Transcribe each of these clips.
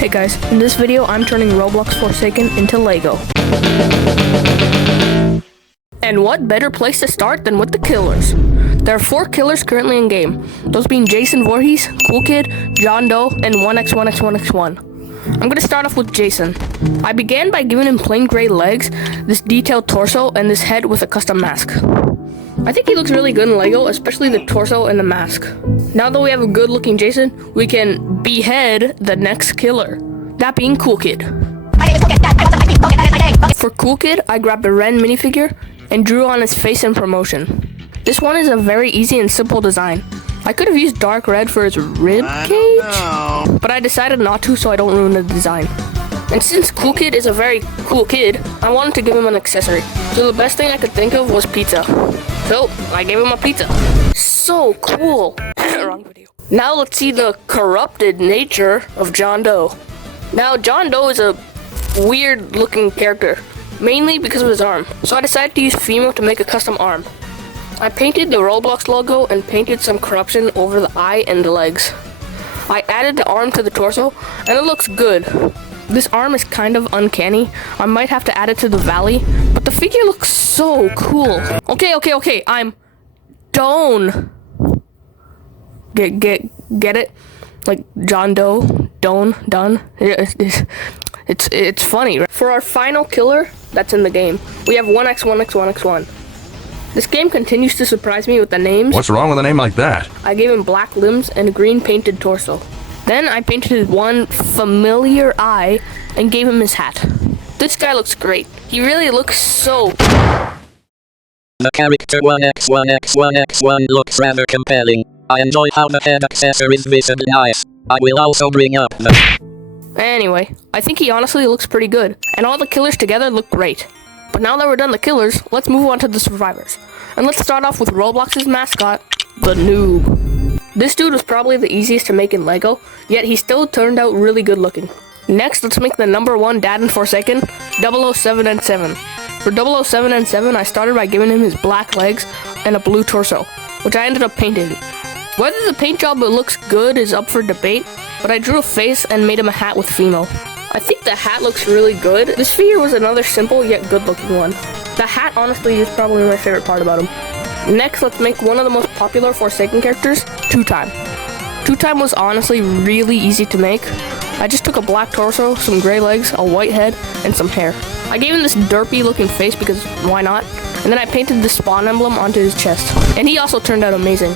Hey guys, in this video I'm turning Roblox Forsaken into Lego. And what better place to start than with the killers? There are 4 killers currently in game, those being Jason Voorhees, Cool Kid, John Doe, and 1x1x1x1. I'm gonna start off with Jason. I began by giving him plain gray legs, this detailed torso, and this head with a custom mask. I think he looks really good in Lego, especially the torso and the mask. Now that we have a good looking Jason, we can behead the next killer, that being Cool Kid. For Cool Kid, I grabbed a Ren minifigure and drew on his face in promotion. This one is a very easy and simple design. I could have used dark red for his rib cage, but I decided not to so I don't ruin the design. And since Cool Kid is a very cool kid, I wanted to give him an accessory. So the best thing I could think of was pizza. So I gave him a pizza. So cool. Wrong video. Now let's see the corrupted nature of John Doe. Now John Doe is a weird looking character, mainly because of his arm. So I decided to use Fimo to make a custom arm. I painted the Roblox logo and painted some corruption over the eye and the legs. I added the arm to the torso and it looks good. This arm is kind of uncanny. I might have to add it to the valley, but the figure looks so cool. Okay, I'm Doan. Get it? Like John Doe, Doan, done. It's funny. For our final killer that's in the game, we have 1x1x1x1. This game continues to surprise me with the names. What's wrong with a name like that? I gave him black limbs and a green painted torso. Then I painted his one familiar eye and gave him his hat. This guy looks great. He really looks so... The character 1x1x1x1 looks rather compelling. I enjoy how the head accessory is visibly nice. I will also bring up the... Anyway, I think he honestly looks pretty good, and all the killers together look great. But now that we're done the killers, let's move on to the survivors. And let's start off with Roblox's mascot, the Noob. This dude was probably the easiest to make in Lego, yet he still turned out really good looking. Next, let's make the #1 dad in Forsaken, 007 and 7. For 007 and 7, I started by giving him his black legs and a blue torso, which I ended up painting. Whether the paint job looks good is up for debate, but I drew a face and made him a hat with Fimo. I think the hat looks really good. This figure was another simple yet good looking one. The hat honestly is probably my favorite part about him. Next, let's make one of the most popular Forsaken characters, Two Time. Two Time was honestly really easy to make. I just took a black torso, some gray legs, a white head, and some hair. I gave him this derpy looking face because why not? And then I painted the spawn emblem onto his chest. And he also turned out amazing.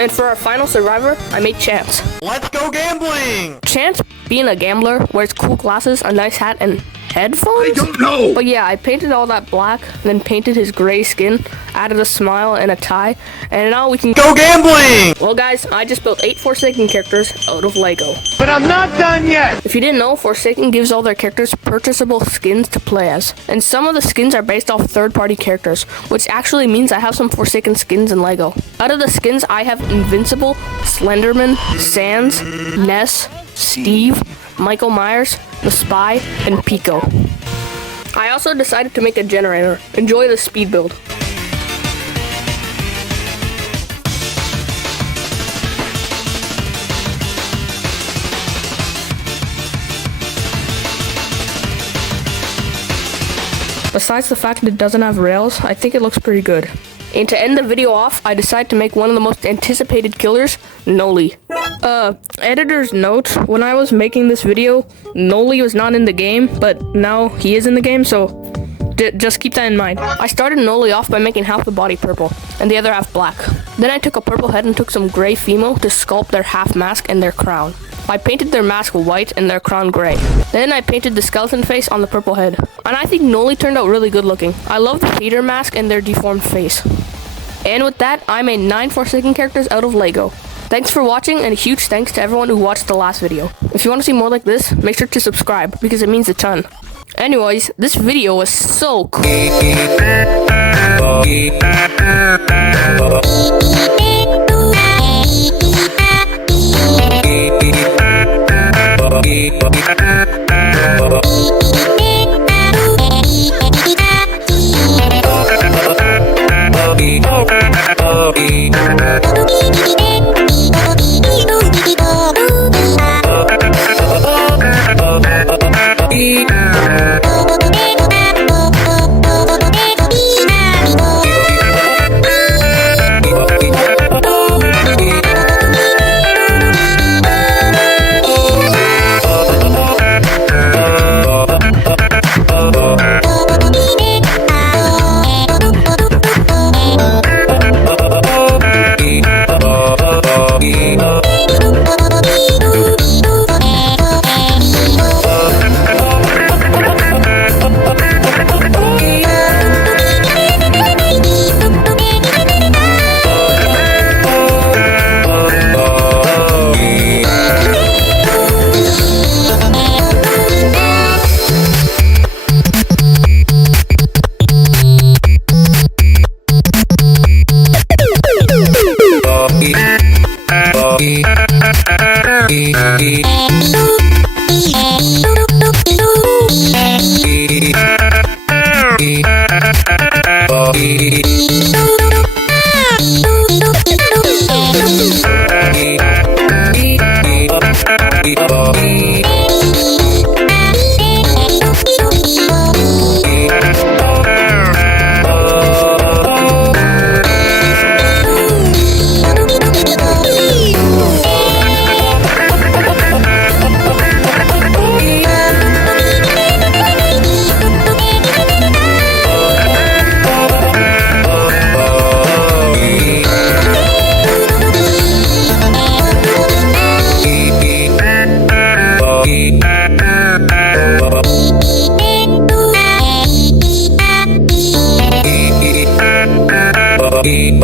And for our final survivor, I made Chance. Let's go gambling! Chance, being a gambler, wears cool glasses, a nice hat, and headphones? I don't know! But yeah, I painted all that black, then painted his gray skin, added a smile and a tie, and now we can go gambling! Well guys, I just built 8 Forsaken characters out of Lego. But I'm not done yet! If you didn't know, Forsaken gives all their characters purchasable skins to play as. And some of the skins are based off third-party characters, which actually means I have some Forsaken skins in Lego. Out of the skins, I have Invincible, Slenderman, Sans, Ness, Steve, Michael Myers, The Spy, and Pico. I also decided to make a generator. Enjoy the speed build. Besides the fact that it doesn't have rails, I think it looks pretty good. And to end the video off, I decided to make one of the most anticipated killers, Nollie. Editor's note, when I was making this video, Nollie was not in the game, but now he is in the game, so just keep that in mind. I started Nollie off by making half the body purple, and the other half black. Then I took a purple head and took some gray Fimo to sculpt their half mask and their crown. I painted their mask white and their crown gray. Then I painted the skeleton face on the purple head. And I think Nollie turned out really good looking. I love the Peter mask and their deformed face. And with that, I made 9 Forsaken characters out of Lego. Thanks for watching, and a huge thanks to everyone who watched the last video. If you want to see more like this, make sure to subscribe, because it means a ton. Anyways, this video was so cool.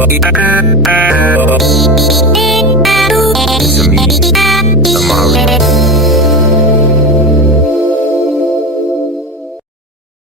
boogie pepper.